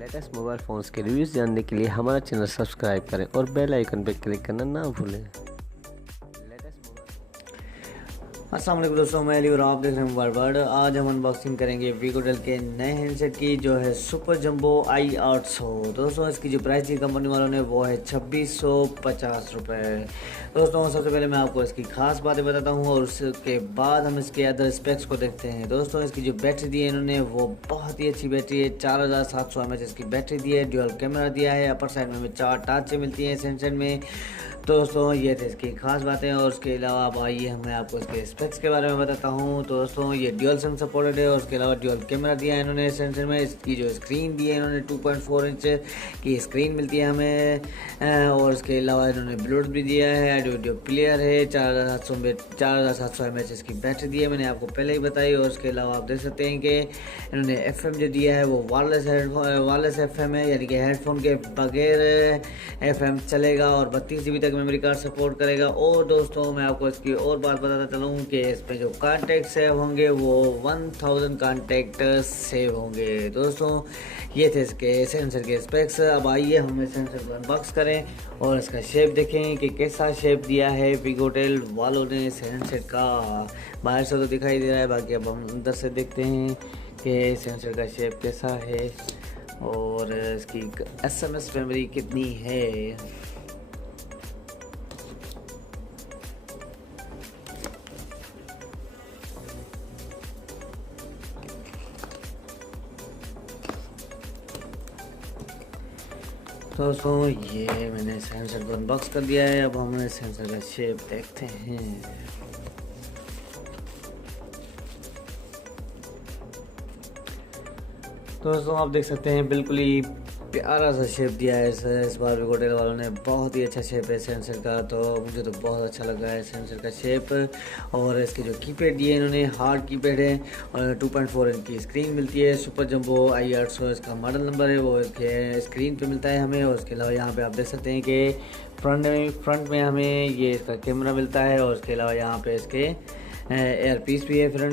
Latest mobile phones के reviews जानने के लिए हमारा चैनल सब्सक्राइब करें और बेल आइकन पर क्लिक करना ना भूलें। अस्सलाम वालेकुम दोस्तों, मैं अली और आप देख रहे हैं मोबाइल वर्ल्ड। आज हम अनबॉक्सिंग करेंगे वीगोटेल के नए हैंडसेट की, जो है सुपर जंबो i800। दोस्तों इसकी जो प्राइस दी कंपनी वालों ने वो है 2650 रुपये। दोस्तों सबसे पहले मैं आपको इसकी खास बातें बताता हूँ और उसके बाद हम इसके अदर स्पेक्स को देखते हैं। दोस्तों इसकी जो बैटरी दी है इन्होंने वो बहुत ही अच्छी बैटरी है। 4700 mAh इसकी बैटरी दी है। ड्यूअल कैमरा दिया है। अपर साइड में हमें 4 टार्चें मिलती हैं इस हैंडसेट में। दोस्तों ये थे इसकी खास बातें, और उसके अलावा अब आइए मैं आपको इसके स्पेक्स के बारे में बताता हूँ। तो दोस्तों ये ड्यूअल सिम सपोर्टेड है और उसके अलावा ड्यूअल कैमरा दिया है इन्होंने सेंसर में। इसकी जो स्क्रीन दी है इन्होंने 2.4 इंच की स्क्रीन मिलती है हमें, और उसके अलावा इन्होंने ब्लूटूथ भी दिया है। ऑडियो प्लेयर है। 4700 mAh इसकी बैटरी दी है, मैंने आपको पहले ही बताई। और उसके अलावा आप देख सकते हैं कि इन्होंने FM जो दिया है वो वायरलेस FM है, यानी कि हेडफोन के बगैर FM चलेगा और 32 GB तक मेमोरी कार्ड सपोर्ट करेगा। और दोस्तों मैं आपको इसकी और बात बताता चलूँ कि इस पर जो कॉन्टैक्ट सेव होंगे वो 1000 कॉन्टैक्ट सेव होंगे। दोस्तों ये थे इसके सेंसर के स्पेक्स। अब आइए हम इस सेंसर को अनबॉक्स करें और इसका शेप देखें कि कैसा शेप दिया है वीगोटेल वालों ने इस हैंडसेट का। बाहर से तो दिखाई दे रहा है, बाकी अब हम अंदर से देखते हैं कि सेंसर का शेप कैसा है और इसकी SMS मेमोरी कितनी है। दोस्तों ये मैंने सेंसर को अनबॉक्स कर दिया है। अब हम सेंसर का शेप देखते हैं। दोस्तों आप देख सकते हैं बिल्कुल ही प्यारा सा शेप दिया है इस बार वीगोटेल वालों ने। बहुत ही अच्छा शेप है सेंसर का, तो मुझे तो बहुत अच्छा लगा है सेंसर का शेप। और इसके जो कीपैड दिए इन्होंने हार्ड कीपैड है और 2.4 इंच की स्क्रीन मिलती है। सुपर जंबो i800 इसका मॉडल नंबर है, वो इसके स्क्रीन पे मिलता है हमें। और उसके अलावा यहाँ पे आप देख सकते हैं कि फ्रंट में हमें ये इसका कैमरा मिलता है। और उसके अलावा यहाँ पे इसके एयर पीस भी है फ्रंट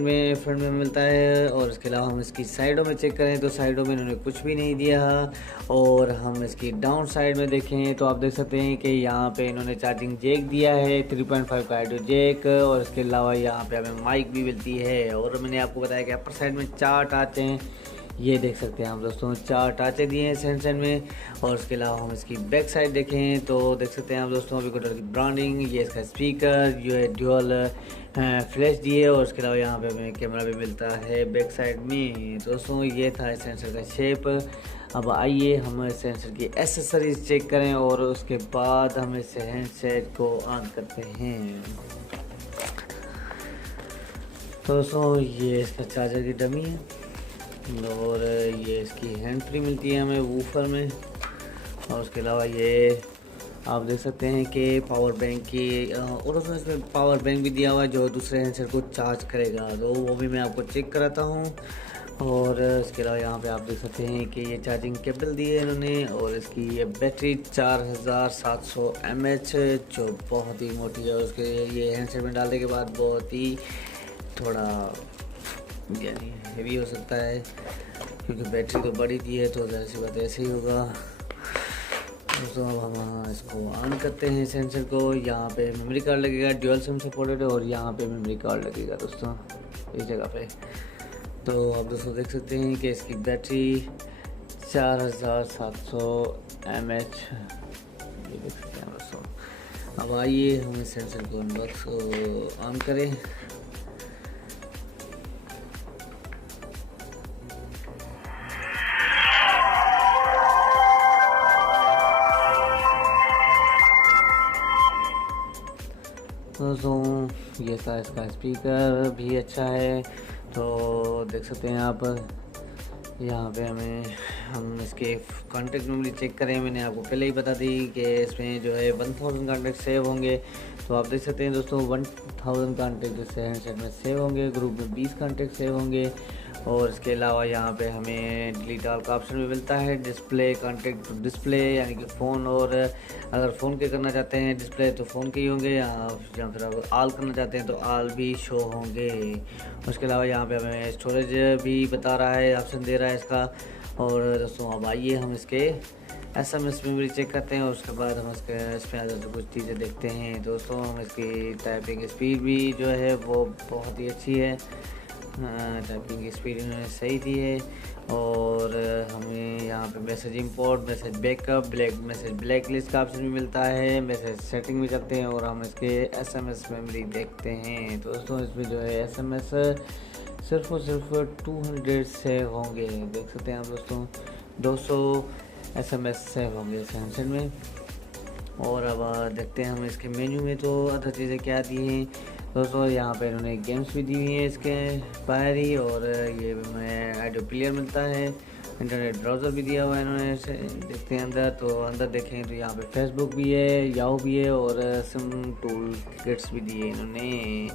में मिलता है। और इसके अलावा हम इसकी साइडों में चेक करें तो साइडों में इन्होंने कुछ भी नहीं दिया। और हम इसकी डाउन साइड में देखें तो आप देख सकते हैं कि यहाँ पे इन्होंने चार्जिंग जैक दिया है, 3.5 का ऑडियो जैक। और इसके अलावा यहाँ पे हमें माइक भी मिलती है। और मैंने आपको बताया कि अपर साइड में 4 टाच हैं, ये देख सकते हैं आप दोस्तों, 4 टाचे दिए हैं सेंसर में। और उसके अलावा हम इसकी बैक साइड देखें तो देख सकते हैं आप दोस्तों वीगोटेल की ब्रांडिंग, ये इसका स्पीकर, ये ड्यूअल फ्लैश दिए। और उसके अलावा यहाँ पे हमें कैमरा भी मिलता है बैक साइड में। दोस्तों ये था सेंसर का शेप। अब आइए हम सेंसर की एसेसरीज चेक करें और उसके बाद हम इस हैंडसेट को ऑन करते हैं। दोस्तों ये इसका चार्जर की डमी है और ये इसकी हैंड फ्री मिलती है हमें वूफर में। और उसके अलावा ये आप देख सकते हैं कि पावर बैंक की और उसमें इसमें पावर बैंक भी दिया हुआ है जो दूसरे हैंडसेट को चार्ज करेगा, तो वो भी मैं आपको चेक कराता हूँ। और इसके अलावा यहाँ पे आप देख सकते हैं कि ये चार्जिंग केबल दी है इन्होंने। और इसकी ये बैटरी 4700 mAh जो बहुत ही मोटी है। उसके ये हैंडसेट में डालने के बाद बहुत ही थोड़ा यानी हेवी हो सकता है, क्योंकि बैटरी तो बड़ी दी है, तो ज़रा सी बात ऐसे ही होगा। दोस्तों अब हम इसको ऑन करते हैं सेंसर को। यहाँ पे मेमोरी कार्ड लगेगा, ड्यूअल सिम सपोर्टेड है और यहाँ पे मेमोरी कार्ड लगेगा दोस्तों इस जगह पे। तो आप दोस्तों देख सकते हैं कि इसकी बैटरी 4700 mAh, ये देख सकते हैं दोस्तों। अब आइए हम इस सेंसर को अनबॉक्स ऑन करें। दोस्तों ये था इसका स्पीकर भी अच्छा है, तो देख सकते हैं आप। यहाँ पे हम इसके कॉन्टैक्ट मेमोरी चेक करें, मैंने आपको पहले ही बता दी कि इसमें जो है 1000 कॉन्टैक्ट सेव होंगे। तो आप देख सकते हैं दोस्तों 1000 कॉन्टेक्ट इस हैंडसेट में सेव होंगे, ग्रुप में 20 कॉन्टेक्ट सेव होंगे। और इसके अलावा यहाँ पे हमें डिलीट ऑल का ऑप्शन भी मिलता है। डिस्प्ले कॉन्टेक्ट डिस्प्ले यानी कि फ़ोन, और अगर फ़ोन के करना चाहते हैं डिस्प्ले तो फ़ोन के ही होंगे, या फिर अगर ऑल करना चाहते हैं तो ऑल भी शो होंगे। उसके अलावा यहाँ पे हमें स्टोरेज भी बता रहा है, ऑप्शन दे रहा है इसका। और दोस्तों अब आइए हम इसके SMS मेमोरी चेक करते हैं और उसके बाद हम इसमें आगे कुछ चीज़ें देखते हैं। दोस्तों हम इसकी टाइपिंग स्पीड भी जो है वो बहुत ही अच्छी है, टाइपिंग की स्पीड इन्होंने सही दी है। और हमें यहाँ पे message import, message backup, message black list का ऑप्शन भी मिलता है। मैसेज सेटिंग भी करते हैं और हम इसके SMS मेमोरी देखते हैं। दोस्तों इसमें जो है SMS सिर्फ और सिर्फ 200 सेव होंगे, देख सकते हैं आप दोस्तों, 200 SMS सेव होंगे इस हैंडसेट में। और अब देखते हैं हम इसके मेन्यू में तो अदर चीज़ें क्या दी हैं। दोस्तों यहाँ पे इन्होंने गेम्स भी दी हुई हैं इसके बाहर ही, और ये हमें ऑडियो प्लेयर मिलता है, इंटरनेट ब्राउज़र भी दिया हुआ है इन्होंने। देखते हैं अंदर, तो अंदर देखें तो यहाँ पे फेसबुक भी है, याहू भी है, और सिम टूल किट्स भी दिए इन्होंने।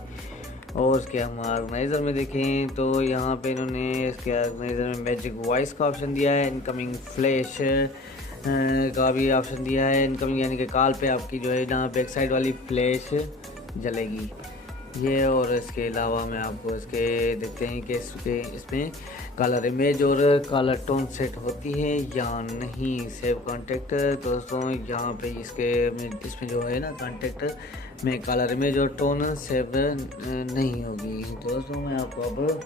और उसके हम ऑर्गेनाइज़र में देखें तो यहाँ पे इन्होंने इसके ऑर्गेनाइज़र में मैजिक वॉइस का ऑप्शन दिया है, इनकमिंग फ्लैश का भी ऑप्शन दिया है। इनकमिंग यानी कि कॉल पे आपकी जो है ना बैक साइड वाली फ्लैश जलेगी ये। और इसके अलावा मैं आपको इसके देखते हैं कि इसमें कलर इमेज और कलर टोन सेट होती है या नहीं। सेव कॉन्टेक्ट दोस्तों यहाँ पे इसमें जो है ना कॉन्टेक्ट में कलर इमेज और टोन सेव नहीं होगी। दोस्तों मैं आपको अब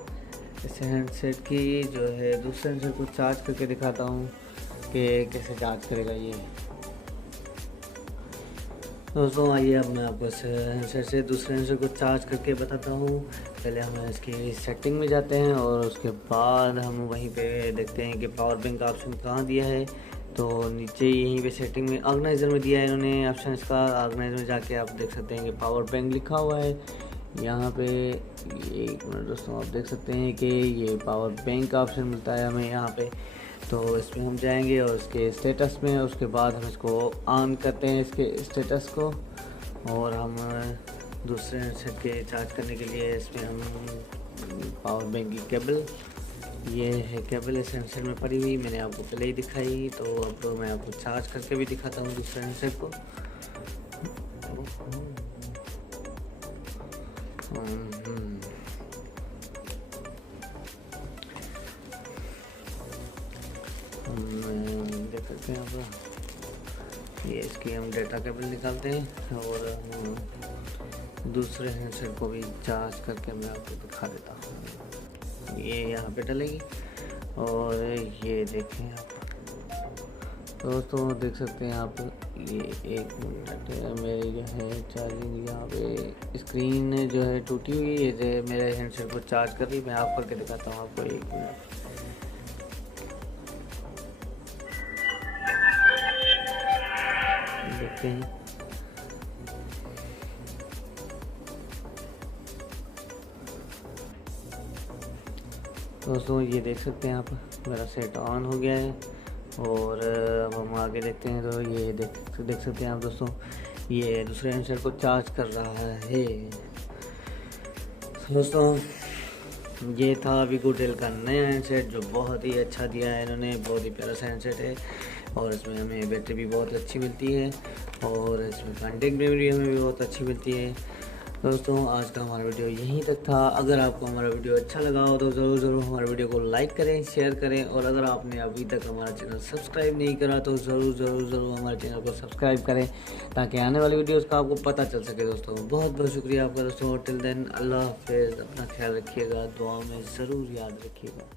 इस हैंडसेट की जो है दूसरे हैंडसेट को चार्ज करके दिखाता हूँ कि कैसे चार्ज करेगा ये। दोस्तों आइए अब मैं आपको इस हैंडसेट से दूसरे हैंडसेट को चार्ज करके बताता हूँ। पहले हम इसकी सेटिंग में जाते हैं और उसके बाद हम वहीं पे देखते हैं कि पावर बैंक का ऑप्शन कहाँ दिया है। तो नीचे यहीं पे सेटिंग में ऑर्गेनाइज़र में दिया है इन्होंने ऑप्शन इसका। ऑर्गेनाइज़र में जाके आप देख सकते हैं कि पावर बैंक लिखा हुआ है यहाँ पे। एक मिनट दोस्तों, आप देख सकते हैं कि ये पावर बैंक का ऑप्शन मिलता है हमें यहाँ पे। तो इसमें हम जाएंगे और इसके स्टेटस में, उसके बाद हम इसको ऑन करते हैं इसके स्टेटस को। और हम दूसरे हैंडसेट के चार्ज करने के लिए इसमें हम पावर बैंक की केबल, ये है केबल इस हैंडसेट में पड़ी हुई, मैंने आपको पहले ही दिखाई। तो अब तो मैं आपको चार्ज करके भी दिखाता हूँ दूसरे हैंडसेट को। देख सकते हैं आप, ये इसकी हम डेटा केबल निकालते हैं और हम दूसरे हैंडसेट को भी चार्ज करके मैं आपको दिखा देता हूँ। ये यहाँ पे डलेगी और ये देखें आप दोस्तों, देख सकते हैं आप, ये 1 मिनट मेरी जो है चार्जिंग यहाँ पे स्क्रीन जो है टूटी हुई है, मेरे हैंडसेट को चार्ज कर रही। मैं ऑफ करके दिखाता हूँ आपको, 1 मिनट। देखते हैं दोस्तों, ये देख सकते हैं आप, मेरा सेट ऑन हो गया है। और अब हम आगे देखते हैं तो ये देख सकते हैं आप दोस्तों, ये दूसरे हैंडसेट को चार्ज कर रहा है। दोस्तों ये था वीगोटेल का नया हैंडसेट जो बहुत ही अच्छा दिया है इन्होंने, बहुत ही प्यारा सा हैंडसेट है। और इसमें हमें बैटरी भी बहुत अच्छी मिलती है और इसमें कॉन्टेक्ट मेमोरी हमें भी बहुत अच्छी मिलती है। दोस्तों आज का हमारा वीडियो यहीं तक था। अगर आपको हमारा वीडियो अच्छा लगा हो तो ज़रूर हमारे वीडियो को लाइक करें, शेयर करें। और अगर आपने अभी तक हमारा चैनल सब्सक्राइब नहीं करा तो ज़रूर हमारे चैनल को सब्सक्राइब करें ताकि आने वाली वीडियोस का आपको पता चल सके। दोस्तों बहुत बहुत शुक्रिया आपका दोस्तों। टिल देन अल्लाह हाफिज़, अपना ख्याल रखिएगा, दुआ में ज़रूर याद रखिएगा।